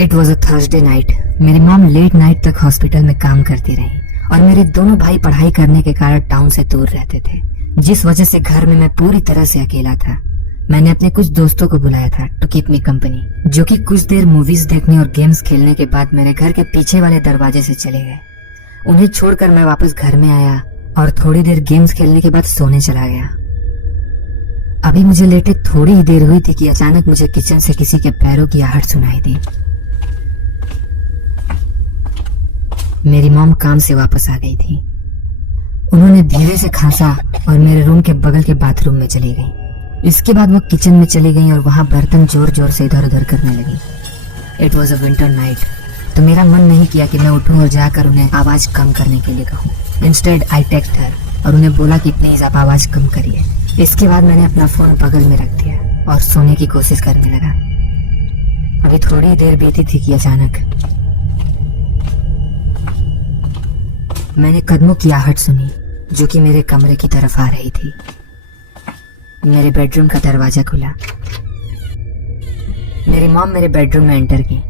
It was a Thursday night. मेरी mom late night तक hospital में काम करती रही और मेरे दोनों भाई पढ़ाई करने के कारण टाउन से दूर रहते थे, जिस वजह से घर में मैं पूरी तरह से अकेला था। मैंने अपने कुछ दोस्तों को बुलाया था टू कीप मी कंपनी, जो कि कुछ देर मूवीज देखने और गेम्स खेलने के बाद मेरे घर के पीछे वाले दरवाजे से चले गए। उन्हें छोड़कर मैं वापस घर में आया और थोड़ी देर गेम्स खेलने के बाद सोने चला गया। अभी मुझे लेटे थोड़ी ही देर हुई थी कि अचानक मुझे किचन से किसी के पैरों की आहट सुनाई दी। मेरी मॉम काम से वापस आ गई थी। उन्होंने धीरे से खांसा और मेरे रूम के बगल के बाथरूम में चली गई। इसके बाद वो किचन में चली गई और वहां बर्तन जोर जोर से इधर उधर करने लगी। It was a winter night, तो मेरा मन नहीं किया कि मैं उठूं और जाकर उन्हें आवाज कम करने के लिए कहूं। इंस्टेड आई टेक्स्ट हर और उन्हें बोला कि प्लीज आप आवाज कम करिए। इसके बाद मैंने अपना फोन बगल में रख दिया और सोने की कोशिश करने लगा। अभी थोड़ी देर बीती थी कि अचानक मैंने कदमों की आहट सुनी, जो कि मेरे कमरे की तरफ आ रही थी। मेरे बेडरूम का दरवाजा खुला। मेरी मॉम मेरे बेडरूम में एंटर की।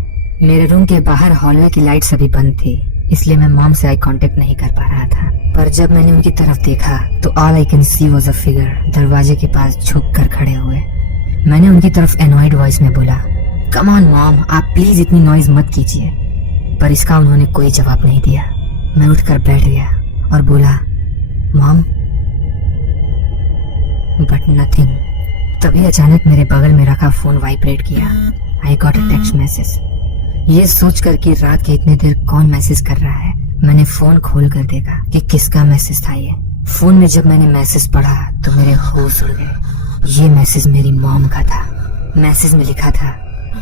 मेरे रूम के बाहर हॉलवे की लाइट्स अभी बंद थी, इसलिए मैं मॉम से आई कांटेक्ट नहीं कर पा रहा था। पर जब मैंने उनकी तरफ देखा तो all I can she was a figure दरवाजे के पास झुक कर खड़े हुए। मैंने उनकी तरफ एनॉयड वॉइस में बोला, कम ऑन मॉम, आप प्लीज इतनी नॉइज मत कीजिए। पर इसका उन्होंने कोई जवाब नहीं दिया। मैं उठकर बैठ गया और बोला, मॉम, बट नथिंग। तभी अचानक मेरे बगल में रखा फोन वाइब्रेट किया। I got a text message. ये सोचकर कि रात के इतने देर कौन मैसेज कर रहा है, मैंने फोन खोल कर देखा कि किसका मैसेज था ये। फोन में जब मैंने मैसेज पढ़ा तो मेरे होश उड़ गए। ये मैसेज मेरी मॉम का था। मैसेज में लिखा था,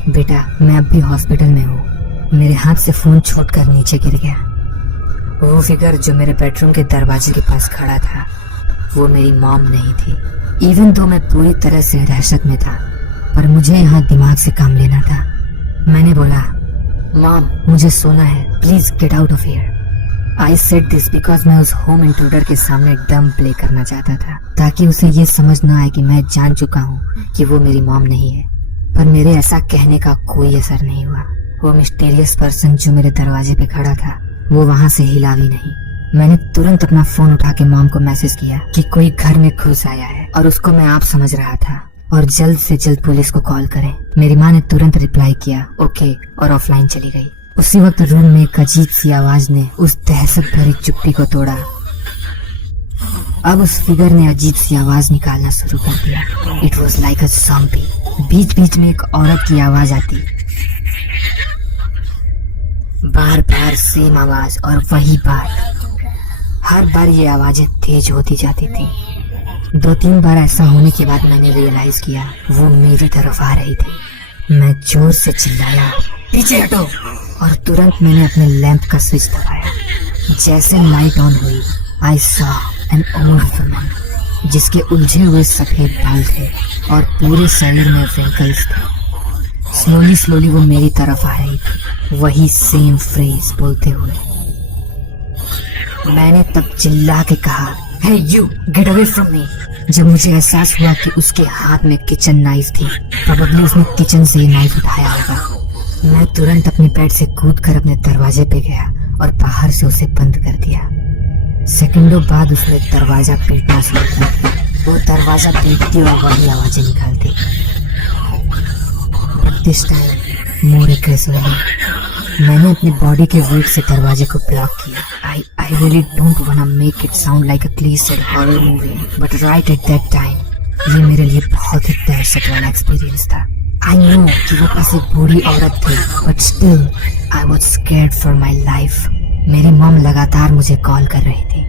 बेटा मैं अब भी हॉस्पिटल में हूँ। मेरे हाथ से फोन छूटकर नीचे गिर गया। वो फिगर जो मेरे बेडरूम के दरवाजे के पास खड़ा था, वो मेरी मॉम नहीं थी। इवन तो मैं पूरी तरह से दहशत में था, पर मुझे यहाँ दिमाग से काम लेना था। मैंने बोला, मॉम मुझे सोना है, please get out of here. I said this because मैं उस होम इंट्रूडर के सामने डम प्ले करना चाहता था, ताकि उसे ये समझ ना आए कि मैं जान चुका हूँ कि वो मेरी मॉम नहीं है। पर मेरे ऐसा कहने का कोई असर नहीं हुआ। वो मिस्टीरियस पर्सन जो मेरे दरवाजे पे खड़ा था, वो वहां से हिला भी नहीं। मैंने तुरंत अपना फोन उठा के मॉम को मैसेज किया कि कोई घर में घुस आया है और उसको मैं आप समझ रहा था और जल्द से जल्द पुलिस को कॉल करें। मेरी माँ ने तुरंत रिप्लाई किया ओके और ऑफलाइन चली गई। उसी वक्त रूम में एक अजीब सी आवाज ने उस दहशत भरी चुप्पी को तोड़ा। अब उस फिगर ने अजीब सी आवाज निकालना शुरू कर दिया। It was like a zombie. बीच बीच में एक औरत की आवाज आती, बार बार सेम आवाज और वही बात। हर बार ये आवाजें तेज होती जाती थी। 2-3 बार ऐसा होने के बाद मैंने रियलाइज किया वो मेरी तरफ आ रही थी। मैं जोर से चिल्लाया, पीछे हटो, और तुरंत मैंने अपने लैंप का स्विच दबाया। जैसे लाइट ऑन हुई, I saw an old woman जिसके उलझे हुए सफेद बाल थे और पूरे शरीर में रिंकल्स थे। स्लोली स्लोली वो मेरी तरफ आ रही थी, वही सेम फ्रेज बोलते हुए। मैंने तब चिल्ला के कहा, hey you get away from me. जब मुझे एहसास हुआ कि उसके हाथ में किचन नाइफ थी, प्रोबेबली उसने किचन से ये नाइफ उठाया होगा। मैं तुरंत अपने बेड से कूदकर अपने दरवाजे पे गया और बाहर से उसे बंद कर दिया। सेकंडों बाद उसने दरवाजा पीटना शुरू कर दिया। वो दरवाजा पीटती और वही आवाजें निकालती, but this time more aggressively. मैंने अपनी बॉडी के वेट से दरवाजे को ब्लॉक किया। I really don't wanna make it sound like a cliched horror movie, but right at that time, ये मेरे लिए बहुत ही दहशत वाला एक्सपीरियंस था। I know कि वो पास एक बूढ़ी औरत थी, but still I was scared for my life. मेरी मॉम लगातार मुझे कॉल कर रही थी,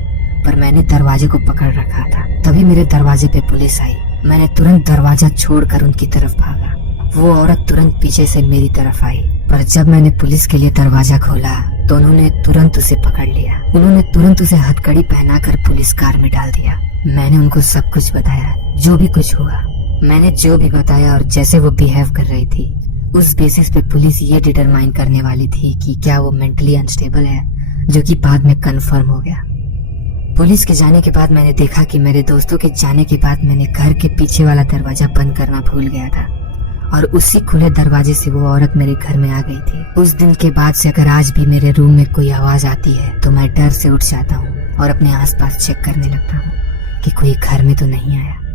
पर मैंने दरवाजे को पकड़ रखा था। तभी मेरे दरवाजे पे पुलिस आई। मैंने तुरंत दरवाजा छोड़कर उनकी तरफ भागा। वो औरत तुरंत पीछे से मेरी तरफ आई, पर जब मैंने पुलिस के लिए दरवाजा खोला तो उन्होंने तुरंत उसे पकड़ लिया। उन्होंने तुरंत उसे हथकड़ी पहनाकर पुलिस कार में डाल दिया। मैंने उनको सब कुछ बताया, जो भी कुछ हुआ। मैंने जो भी बताया और जैसे वो बिहेव कर रही थी, उस बेसिस पे पुलिस ये डिटरमाइन करने वाली थी कि क्या वो मेंटली अनस्टेबल है, जो कि बाद में कंफर्म हो गया। पुलिस के जाने के बाद मैंने देखा कि मेरे दोस्तों के जाने के बाद मैंने घर के पीछे वाला दरवाजा बंद करना भूल गया था और उसी खुले दरवाजे से वो औरत मेरे घर में आ गई थी। उस दिन के बाद से अगर आज भी मेरे रूम में कोई आवाज आती है तो मैं डर से उठ जाता हूँ और अपने आसपास चेक करने लगता हूँ कि कोई घर में तो नहीं आया।